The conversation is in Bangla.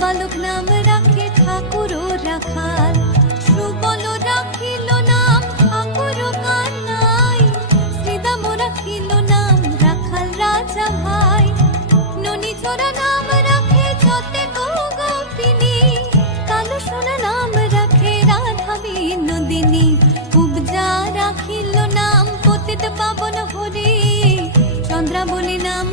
বালক নাম রাখে ঠাকুর রাখাল, সুবল রাখিল নাম ঠাকুর কানাই, শ্রীদাম রাখিল নাম রাখাল রাজা ভাই, ননী ছোড়া নাম রাখে যতে গোপিনী, কালো সোনা নাম রাখে রাধা বিনোদিনী, উপজা রাখিল নাম পতিত পাবন হরি, চন্দ্রাবলী নাম